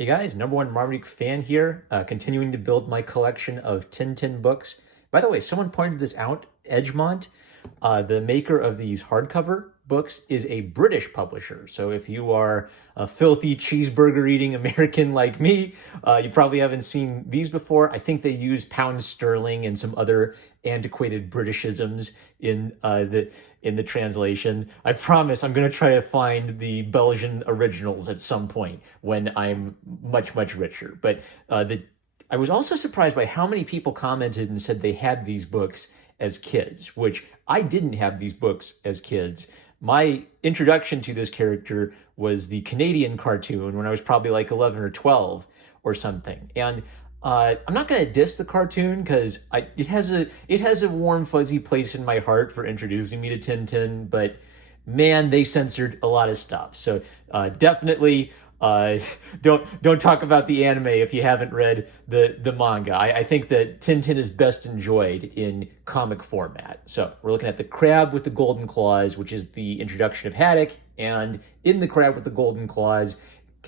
Hey guys, number one Marmaduke fan here, continuing to build my collection of Tintin books. By the way, someone pointed this out. Edgemont, the maker of these hardcover books, is a British publisher. So if you are a filthy cheeseburger eating American like me, you probably haven't seen these before. I think they use pound sterling and some other antiquated Britishisms in the translation. I promise I'm going to try to find the Belgian originals at some point when I'm much, much richer. But I was also surprised by how many people commented and said they had these books as kids, which I didn't have these books as kids. My introduction to this character was the Canadian cartoon when I was probably like 11 or 12 or something. And I'm not going to diss the cartoon because it has a warm fuzzy place in my heart for introducing me to Tintin, but man, they censored a lot of stuff. So definitely don't talk about the anime if you haven't read the manga. I think that Tintin is best enjoyed in comic format. So we're looking at the crab with the golden claws, which is the introduction of Haddock, and in the crab with the golden claws,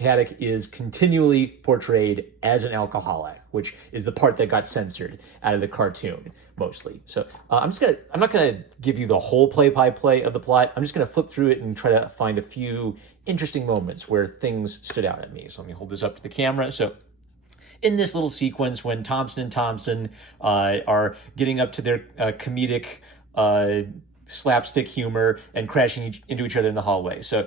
Haddock is continually portrayed as an alcoholic, which is the part that got censored out of the cartoon mostly. So I'm not gonna give you the whole play-by-play of the plot. I'm just gonna flip through it and try to find a few interesting moments where things stood out at me. So let me hold this up to the camera. So in this little sequence, when Thompson and Thompson are getting up to their comedic slapstick humor and crashing into each other in the hallway. So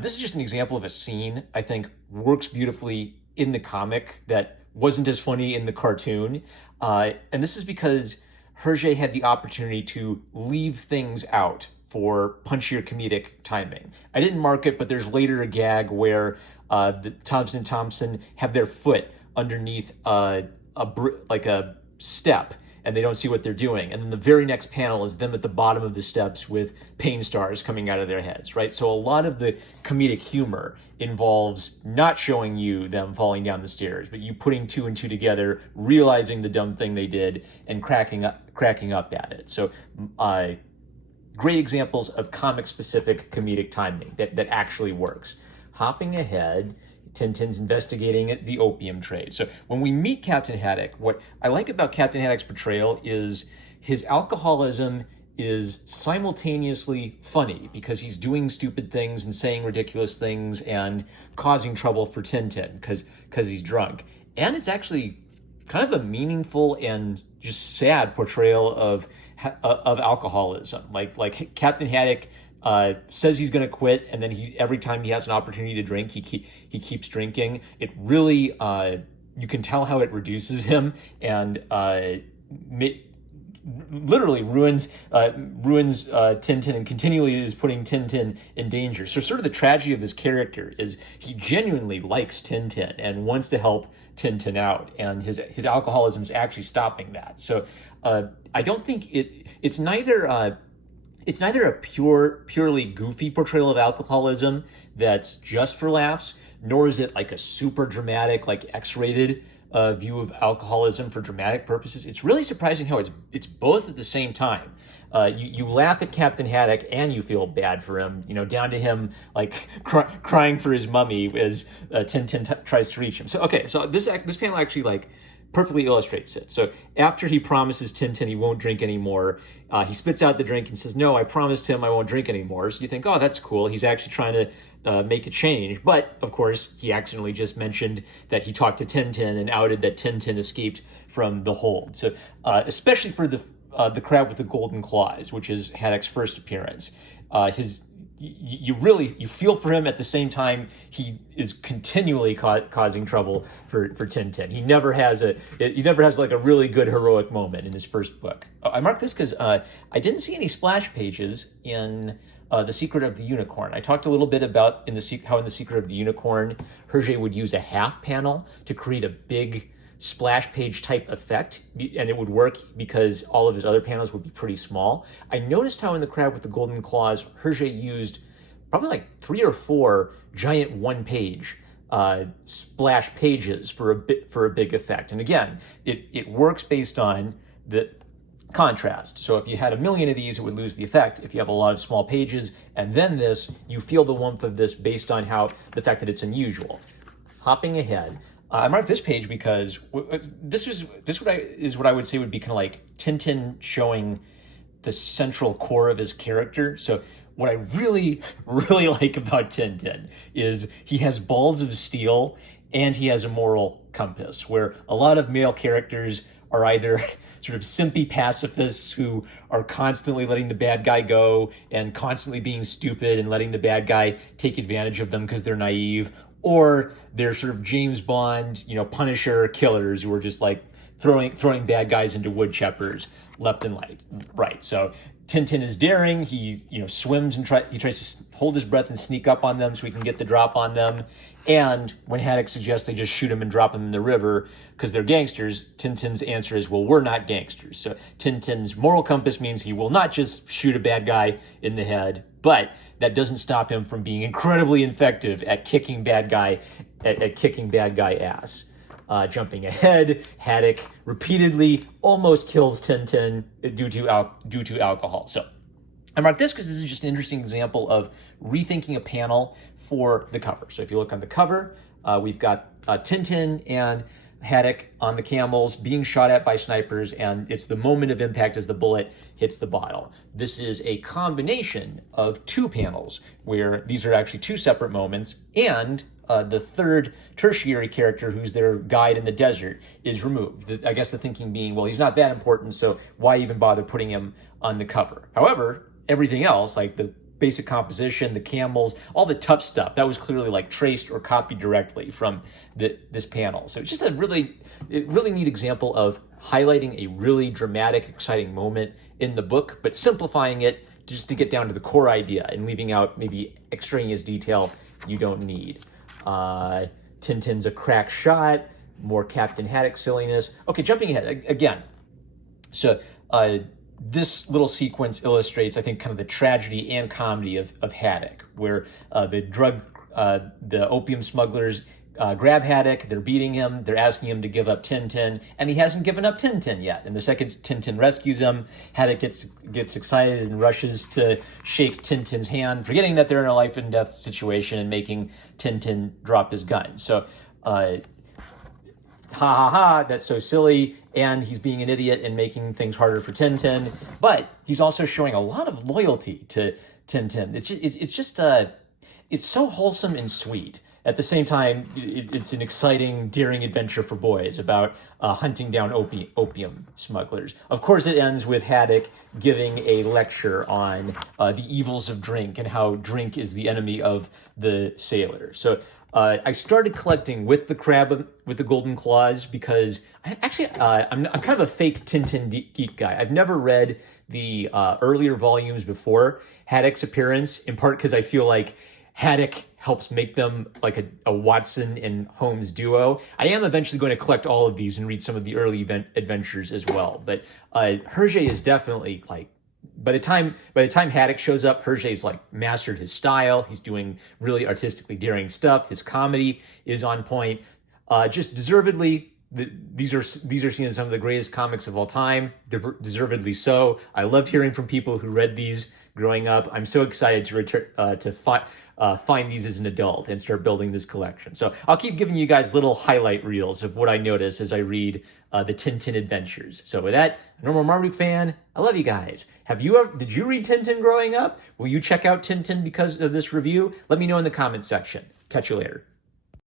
this is just an example of a scene I think works beautifully in the comic that wasn't as funny in the cartoon. And this is because Hergé had the opportunity to leave things out for punchier comedic timing. I didn't mark it, but there's later a gag where the Thompson and Thompson have their foot underneath like a step, and they don't see what they're doing. And then the very next panel is them at the bottom of the steps with pain stars coming out of their heads, right? So a lot of the comedic humor involves not showing you them falling down the stairs, but you putting two and two together, realizing the dumb thing they did, and cracking up at it. So great examples of comic-specific comedic timing that actually works. Hopping ahead, Tintin's investigating the opium trade. So when we meet Captain Haddock, what I like about Captain Haddock's portrayal is his alcoholism is simultaneously funny because he's doing stupid things and saying ridiculous things and causing trouble for Tintin because he's drunk. And it's actually kind of a meaningful and just sad portrayal of alcoholism. Like Captain Haddock says he's going to quit, and then every time he has an opportunity to drink, he keeps drinking. It really you can tell how it reduces him and literally ruins Tintin and continually is putting Tintin in danger. So sort of the tragedy of this character is he genuinely likes Tintin and wants to help Tintin out, and his alcoholism is actually stopping that. So I don't think it's neither a purely goofy portrayal of alcoholism that's just for laughs, nor is it like a super dramatic, like X-rated view of alcoholism for dramatic purposes. It's really surprising how it's both at the same time. You laugh at Captain Haddock and you feel bad for him, down to him like crying for his mummy as Tintin tries to reach him. So this panel actually like perfectly illustrates it. So after he promises Tintin he won't drink anymore, he spits out the drink and says, "No, I promised him I won't drink anymore." So you think, oh, that's cool. He's actually trying to make a change. But of course, he accidentally just mentioned that he talked to Tintin and outed that Tintin escaped from the hold. So especially for the crab with the golden claws, which is Haddock's first appearance, you feel for him. At the same time, he is continually causing trouble for Tintin. He never has like a really good heroic moment in his first book. I marked this because I didn't see any splash pages in The Secret of the Unicorn. I talked a little bit about how in The Secret of the Unicorn, Hergé would use a half panel to create a big splash page type effect, and it would work because all of his other panels would be pretty small. I noticed how in The Crab with the Golden Claws, Hergé used probably like 3 or 4 giant one-page splash pages for a big effect. And again, it works based on the contrast. So if you had a million of these, it would lose the effect. If you have a lot of small pages and then this, you feel the warmth of this based on the fact that it's unusual. hopping ahead. I marked this page because this is what I would say would be kind of like Tintin showing the central core of his character. So what I really, really like about Tintin is he has balls of steel and he has a moral compass, where a lot of male characters are either sort of simpy pacifists who are constantly letting the bad guy go and constantly being stupid and letting the bad guy take advantage of them because they're naive, or they're sort of James Bond, Punisher killers who are just like throwing bad guys into wood chippers left and right. So Tintin is daring. He swims and he tries to hold his breath and sneak up on them so he can get the drop on them. And when Haddock suggests they just shoot him and drop him in the river because they're gangsters, Tintin's answer is, well, we're not gangsters. So Tintin's moral compass means he will not just shoot a bad guy in the head, but that doesn't stop him from being incredibly effective at kicking bad guy ass. Jumping ahead, Haddock repeatedly almost kills Tintin due to alcohol. So I marked this because this is just an interesting example of rethinking a panel for the cover. So if you look on the cover, we've got Tintin and Haddock on the camels being shot at by snipers, and it's the moment of impact as the bullet hits the bottle. This is a combination of two panels where these are actually two separate moments, and the third tertiary character, who's their guide in the desert, is removed. I guess the thinking being, well, he's not that important, so why even bother putting him on the cover? However, everything else, like the basic composition, the camels, all the tough stuff, that was clearly like traced or copied directly from this panel. So it's just a really neat example of highlighting a really dramatic, exciting moment in the book, but simplifying it just to get down to the core idea and leaving out maybe extraneous detail you don't need. Tintin's a crack shot, more Captain Haddock silliness. Okay, jumping ahead again. So this little sequence illustrates, I think, kind of the tragedy and comedy of Haddock, where the opium smugglers grab Haddock, they're beating him, they're asking him to give up Tintin, and he hasn't given up Tintin yet. And the second Tintin rescues him, Haddock gets excited and rushes to shake Tintin's hand, forgetting that they're in a life and death situation and making Tintin drop his gun. So, ha ha ha, that's so silly, and he's being an idiot and making things harder for Tintin, but he's also showing a lot of loyalty to Tintin. It's so wholesome and sweet. At the same time, it's an exciting, daring adventure for boys about hunting down opium smugglers. Of course, it ends with Haddock giving a lecture on the evils of drink and how drink is the enemy of the sailor. So I started collecting with the crab with the golden claws because I'm kind of a fake Tintin geek guy. I've never read the earlier volumes before Haddock's appearance, in part because I feel like Haddock helps make them like a Watson and Holmes duo. I am eventually going to collect all of these and read some of the early adventures as well. But Hergé is definitely like, by the time Haddock shows up, Hergé's like mastered his style. He's doing really artistically daring stuff. His comedy is on point. Just deservedly, these are seen as some of the greatest comics of all time. Deservedly so. I loved hearing from people who read these growing up. I'm so excited to return find these as an adult and start building this collection. So I'll keep giving you guys little highlight reels of what I notice as I read the Tintin adventures. So with that, Normal Marmaduke fan, I love you guys. Did you read Tintin growing up? Will you check out Tintin because of this review? Let me know in the comments section. Catch you later.